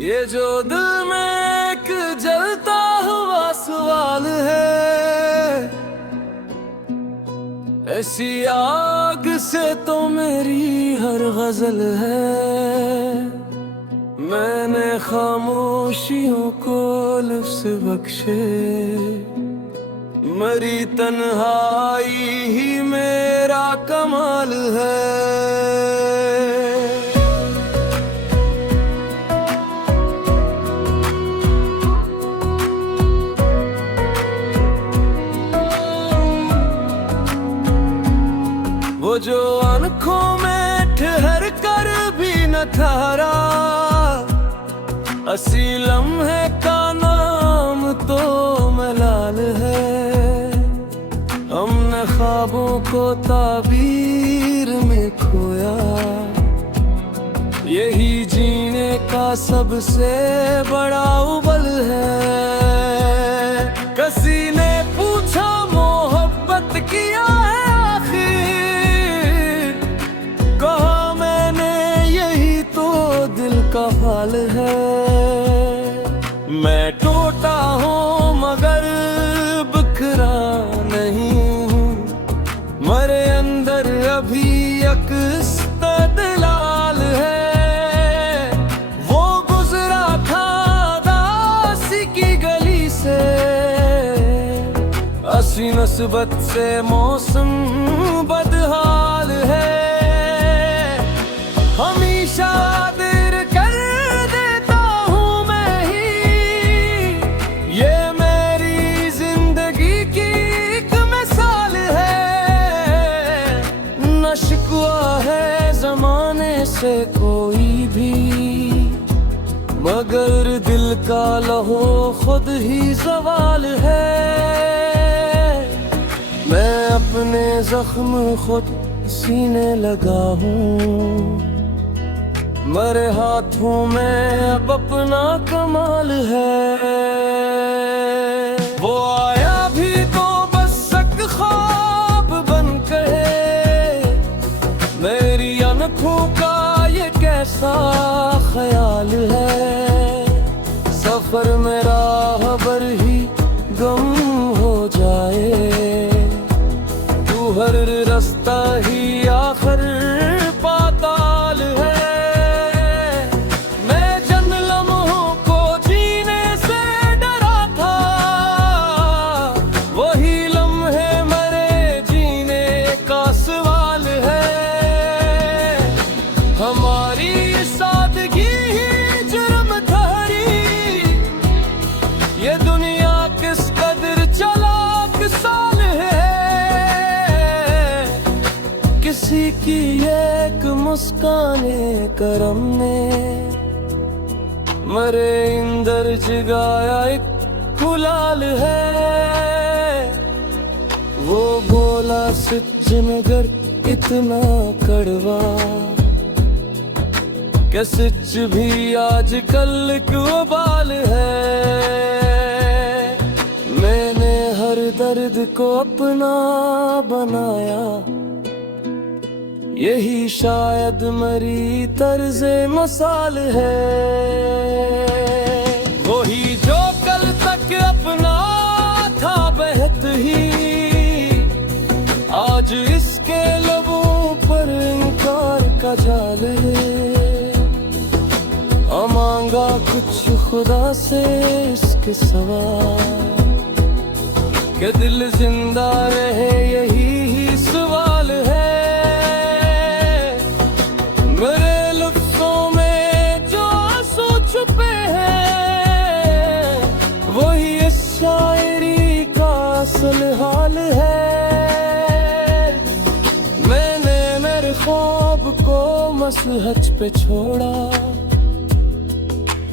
ये जो दिल में एक जलता हुआ सवाल है, ऐसी आग से तो मेरी हर गजल है। मैंने खामोशियों को लफ्ज़ बख्शे, मरी तन्हाई ही मेरा कमाल है। वो जो आँखों में ठहर कर भी न ठहरा, असी लम्हे का नाम तो मलाल है। हमने ख्वाबों को ताबीर में खोया, यही जीने का सबसे बड़ा उबल है। किसी ने पूछा मोहब्बत किया है आखिर, कहा मैंने यही तो दिल का हाल है। मैं टूटा हूँ मगर बिखरा नहीं हूँ, मेरे अंदर अभी एक इस्तदलाल है। वो गुजरा था दासी की गली से, असी नस्बत से मौसम बदहाल है। हमेशा देर कर देता हूँ मैं ही, ये मेरी जिंदगी की एक मिसाल है। न शिकवा है जमाने से कोई भी, मगर दिल का लहो खुद ही सवाल है। मैं अपने जख्म खुद सीने लगा हूँ, मेरे हाथों में अब अपना कमाल है। वो आया भी तो बस एक ख्वाब बन के, मेरी आँखों का ये कैसा ख्याल है। सफर मेरा खबर ही गम हो जाए, तू हर रास्ता ही आखिर पाताल है। हमारी सादगी ही जुर्म ठहरी, ये दुनिया किस कदर चालाक साल है। किसी की एक मुस्काने करम ने मरे इंदर जगाया एक गुलाल है। वो बोला सच मगर इतना कड़वा, कि सच भी आजकल क्यों बाल है। मैंने हर दर्द को अपना बनाया, यही शायद मरी तर्ज़े मसाल है। वही जो कल तक अपना था बहत ही, आज इसके लबों पर इनकार का जाल है। मांगा कुछ खुदा से इसके सवा, कि दिल जिंदा रहे यही ही सवाल है। मेरे लफ्ज़ों में जो आंसू छुपे हैं, वही इस शायरी का असल हाल है। मैंने मेरे ख्वाब को मसहज पे छोड़ा,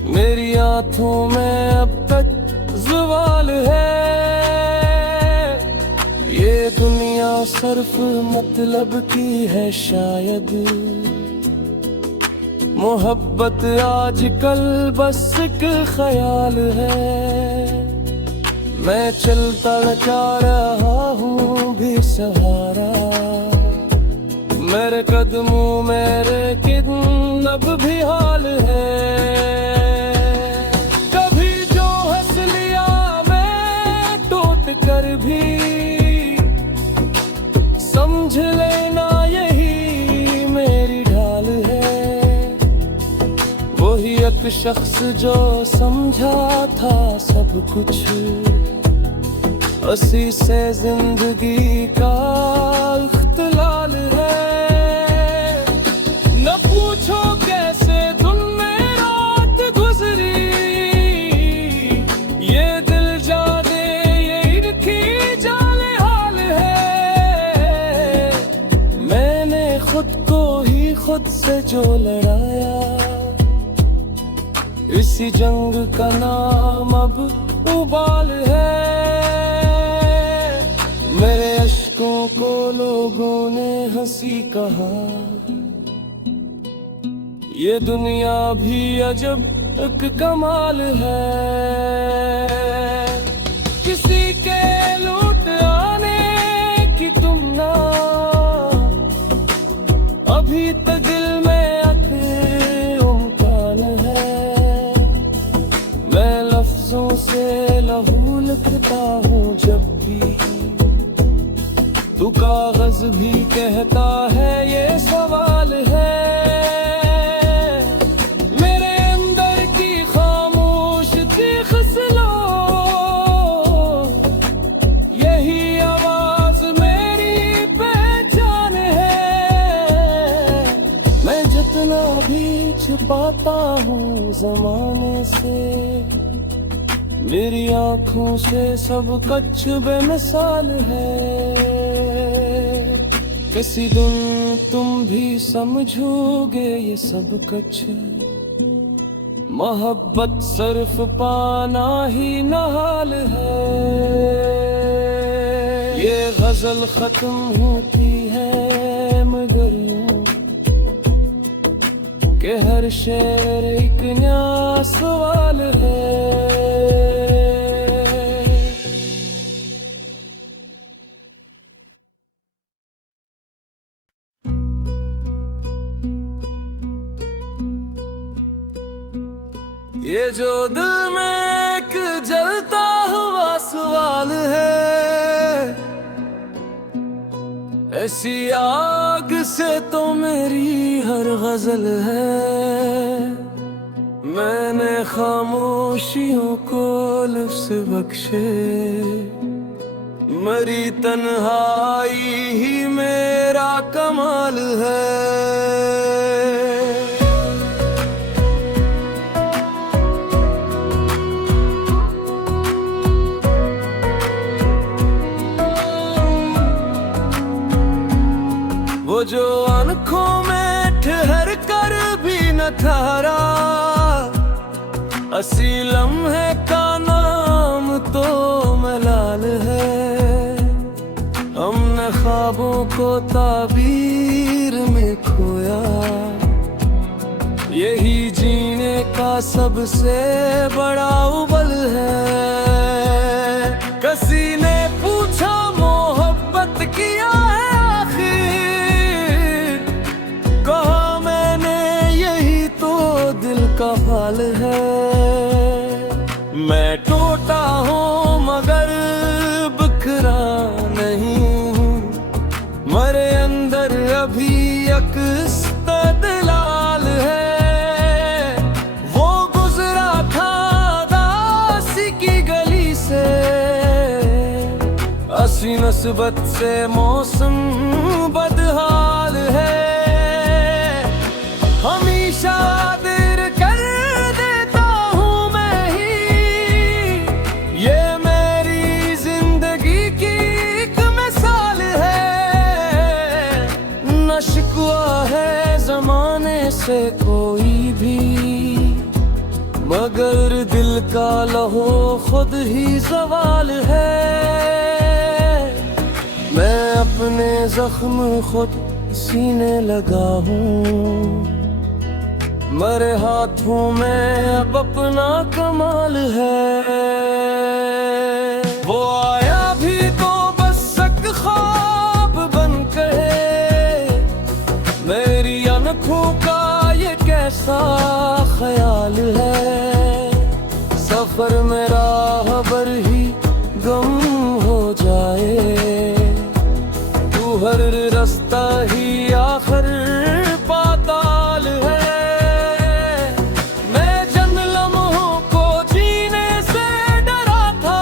मेरी आँखों में अब तक ज़वाल है। ये दुनिया सिर्फ मतलब की है शायद, मोहब्बत आजकल बस एक ख्याल है। मैं चलता जा रहा हूँ भी सहारा, मेरे कदमों मेरे किन अब भी हाल है। समझ लेना यही मेरी ढाल है। वही एक शख्स जो समझा था सब कुछ, उसी से जिंदगी का इख्तिलाल है। न पूछो कैसे दिन में रात गुजरी, ये दिल जा दे ये इनकी जाले हाल है। मैंने खुद को ही खुद से जो लड़ाया, इसी जंग का नाम अब उबाल है। मेरे अश्कों को लोगों ने हंसी कहा, ये दुनिया भी अजब एक कमाल है। किसी के लूट आने की तुम ना, अभी तक दिल में अति उम्कान है। मैं लफ्जों से लहू लिखता हूँ जब भी, तू कागज भी कहता है ये सवाल है। मेरे अंदर की खामोश चीख सुनो, यही आवाज मेरी पहचान है। मैं जितना भी छुपाता हूँ जमाने से, मेरी आंखों से सब कुछ बेमिसाल है। किसी दिन तुम भी समझोगे ये सब कुछ, मोहब्बत सिर्फ पाना ही नहाल है। ये गजल खत्म होती है मगर यूं कि हर शेर एक नया सवाल है। ये जो दिल में एक जलता हुआ सवाल है, ऐसी आग से तो मेरी हर गजल है। मैंने खामोशियों को लफ्ज़ बख्शे, मरी तन्हाई ही मेरा कमाल है। वो जो आंखों में ठहर कर भी न ठहरा, असी लम्हे का नाम तो मलाल है। हमने ख्वाबों को ताबीर में खोया, यही जीने का सबसे बड़ा उबल है। किसी ने पूछा मोहब्बत किया है आखिर, कहा मैंने यही तो दिल का हाल है। मैं टूटा हूँ मगर बिखरा नहीं हूँ, मेरे अंदर अभी एक इस्तेदलाल है। वो गुजरा था दासी की गली से, असी नस्बत से मौसम बदहाल है। हमेशा देर कर देता हूँ मैं ही, ये मेरी जिंदगी की एक मिसाल है। न शिकवा है जमाने से कोई भी, मगर दिल का लहो खुद ही सवाल है। मैं अपने जख्म खुद सीने लगा हूँ, मरे हाथों में अब अपना कमाल है। वो आया भी तो बस एक ख्वाब बन के, मेरी आंखों का ये कैसा ख्याल है। सफर मेरा खबर ही गम हो जाए, तू हर हर रास्ता ही आखिर पाताल है। मैं चंद लम्हों को जीने से डरा था,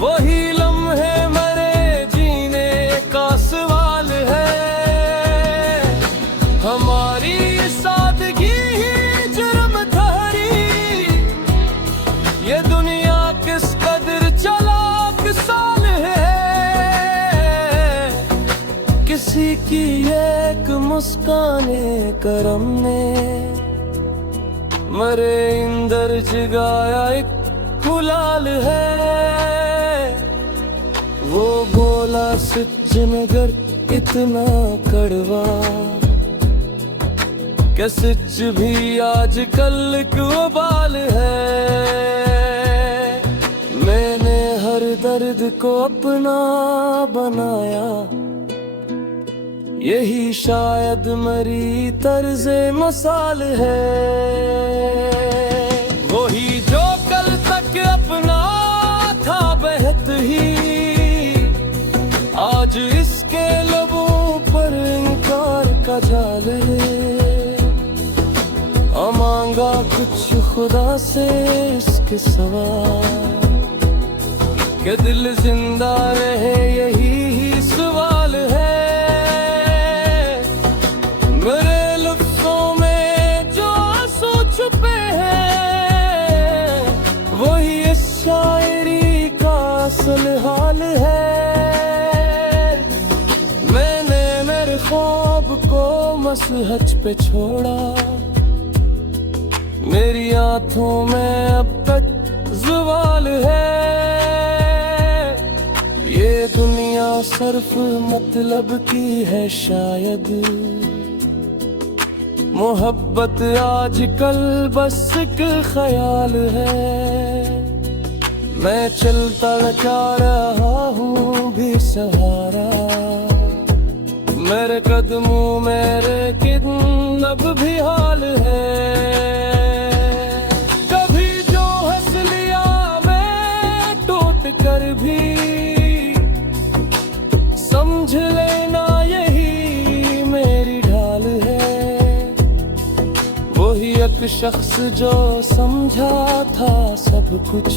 वही लम्हे मरे जीने का सवाल है। हमारी सादगी ही जुर्म ठहरी, ये दुनिया किस कदर चालाक साल है। किसी की एक मुस्काने करम ने मरे इंदर जगाया एक खुलाल है। वो बोला सच मगर इतना कड़वा, क्या सच भी आजकल क्यों बाल है। मैंने हर दर्द को अपना बनाया, यही शायद मरी तर्ज़े मसाल है। वही जो कल तक अपना था बेहद ही, आज इसके लबों पर इनकार का जाल है। मांगा कुछ खुदा से इसके सवा, कि दिल जिंदा रहे यही ही सवाल है। मेरे लफ्ज़ों में जो आंसू छुपे हैं, वही इस शायरी का असल हाल है। मैंने मेरे ख्वाब को मसहज पे छोड़ा, मेरी आंखों में अब तक ज़वाल है। ये दुनिया सिर्फ मतलब की है शायद, मोहब्बत आजकल बस एक ख्याल है। मैं चलता जा रहा हूँ भी सहारा, मेरे कदमों मेरे कितनब भी हाल है। कभी जो हंस लिया मैं टूट कर भी, समझ लेना यही मेरी ढाल है। वही एक शख्स जो समझा था सब कुछ,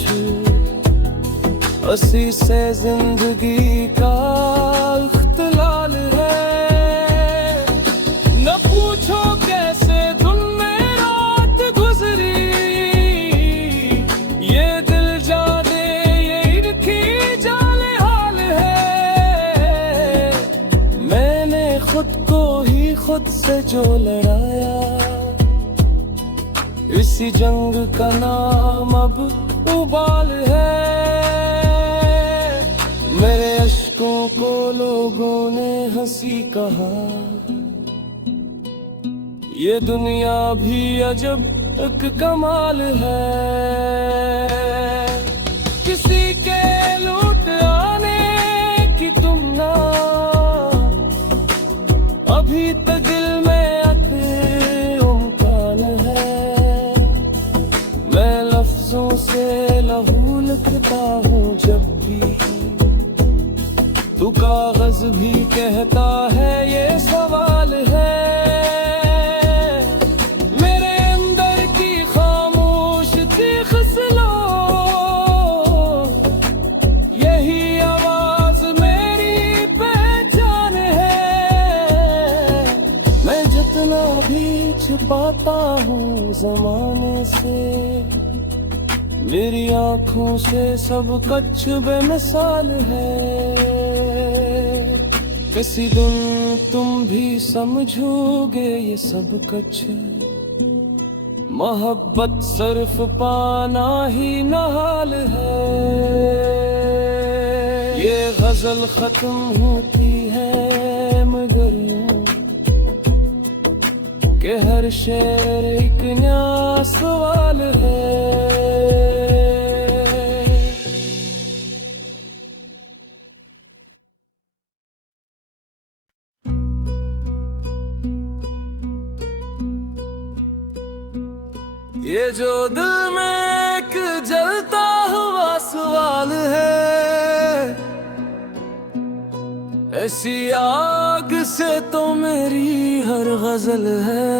उसी से जिंदगी का इख्तिलाल है। न पूछो कैसे दिन में रात गुजरी, ये दिल जाने ये इनकी जाने हाल है। मैंने खुद को ही खुद से जो लड़ाया, इसी जंग का नाम अब उबाल है। मेरे अश्कों को लोगों ने हंसी कहा, ये दुनिया भी अजब एक कमाल है। किसी के लूट आने की तुम ना, अभी तक दिल में अक्ल है। मैं लफ्जों से लहू लिखता हूँ जब भी, तू कागज भी कहता है ये सवाल है। मेरे अंदर की खामोश चीख सुनो, यही आवाज मेरी पहचान है। मैं जितना भी छुपाता हूँ जमाने से, मेरी आंखों से सब कुछ बेमिसाल है। किसी दिन तुम भी समझोगे ये सब कुछ, मोहब्बत सिर्फ पाना ही नहाल है। ये गजल खत्म होती है मगर यूं कि हर शेर एक नया सवाल है। ये जो दिल में एक जलता हुआ सवाल है, ऐसी आग से तो मेरी हर गजल है,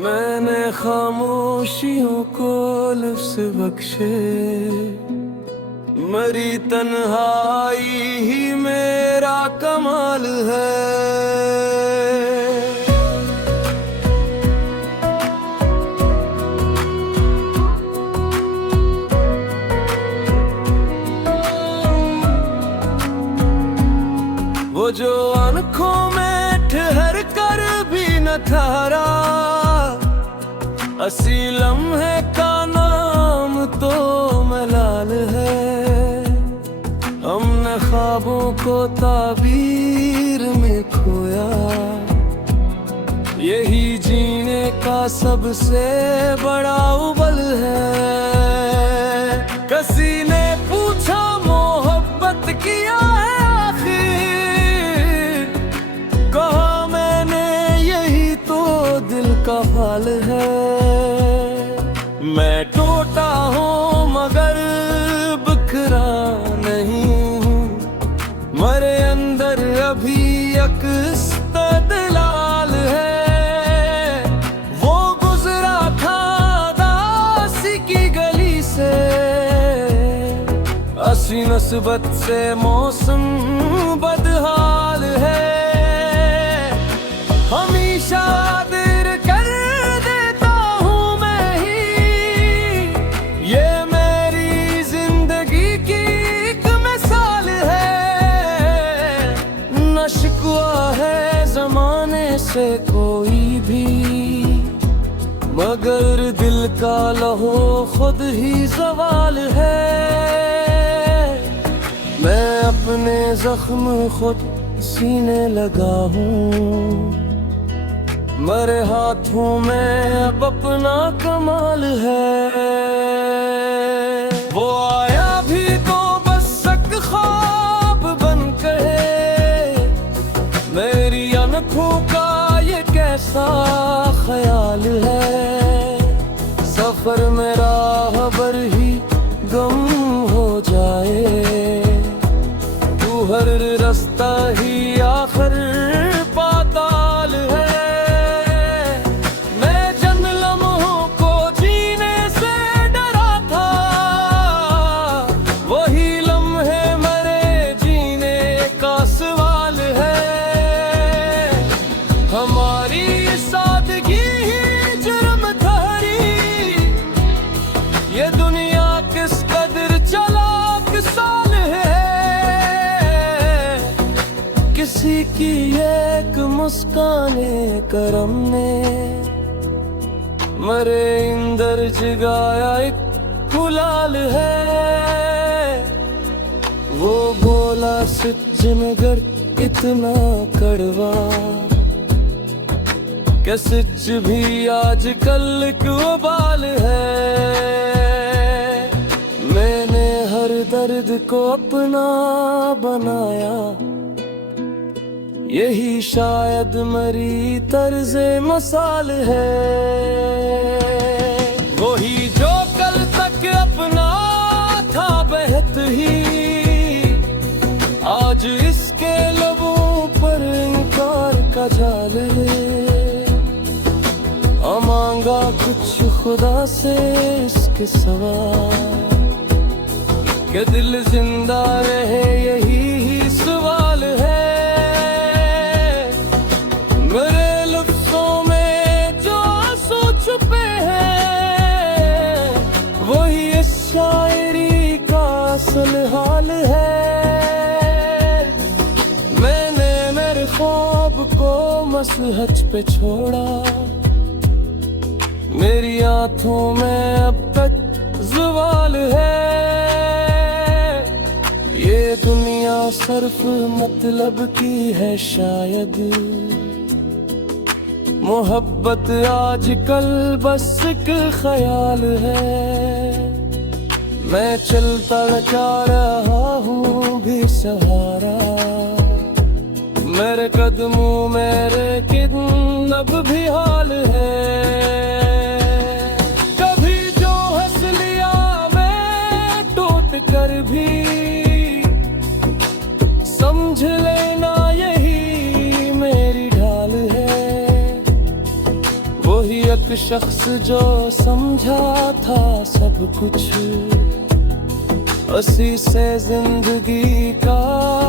मैंने खामोशियों को लफ्ज़ बख्शे, मरी तन्हाई ही मेरा कमाल है। वो जो आँखों में ठहर कर भी न ठहरा, असी लम्हे का नाम तो मलाल है। हमने ख्वाबों को ताबीर में खोया, यही जीने का सबसे बड़ा उबल है। किसी ने पूछा मोहब्बत किया है आखिर, कहा मैंने यही तो दिल का हाल है। मैं टूटा हूँ मगर बिखरा नहीं हूँ, मेरे अंदर अभी एक इस्तदलाल है। वो गुजरा था दासी की गली से, असी नस्बत से मौसम बदहाल है। हमेशा देर कर देता हूँ मैं ही, ये मेरी जिंदगी की एक मिसाल है। न शिकवा है जमाने से कोई भी, मगर दिल का लहो खुद ही सवाल है। मैं अपने जख्म खुद सीने लगा हूँ, मेरे हाथों में अब अपना कमाल है। वो आया भी तो बस एक ख्वाब बन के, मेरी आँखों का ये कैसा ख्याल है। सफर में राहबर ही गम हो जाए, तू हर रास्ता ही आखिर पाताल है। मैं जन लम्हों को जीने से डरा था, वही लम्हे मेरे जीने का सवाल है। हमारी सादगी ही जुर्म ठहरी, ये दुनिया किस कदर चालाक साल है। किसी की एक मुस्काने करम ने मेरे इंदर जगाया एक गुलाल है। वो बोला सच मगर इतना कड़वा, क्या सच भी आजकल क्यों बाल है। मैंने हर दर्द को अपना बनाया, यही शायद मेरी तर्ज़े मसाल है। वही जो कल तक अपना था बहत ही, आज इसके लबों पर इनकार का जाल है। मांगा कुछ खुदा से इसके सवा, कि दिल जिंदा रहे यही ही सवाल है। मेरे लफ्ज़ों में जो आंसू छुपे हैं, वही इस शायरी का असल हाल है। मैंने मेरे ख्वाब को मसहज पे छोड़ा, मेरी आंखों में अब तक ज़वाल है। ये दुनिया सिर्फ मतलब की है शायद, मोहब्बत आजकल बस एक ख्याल है। मैं चलता जा रहा हूँ भी सहारा, मेरे कदमों मेरे कितनब भी हाल है। कभी जो हंस लिया मैं टूट कर भी, समझ शख्स जो समझा था सब कुछ, उसी से जिंदगी का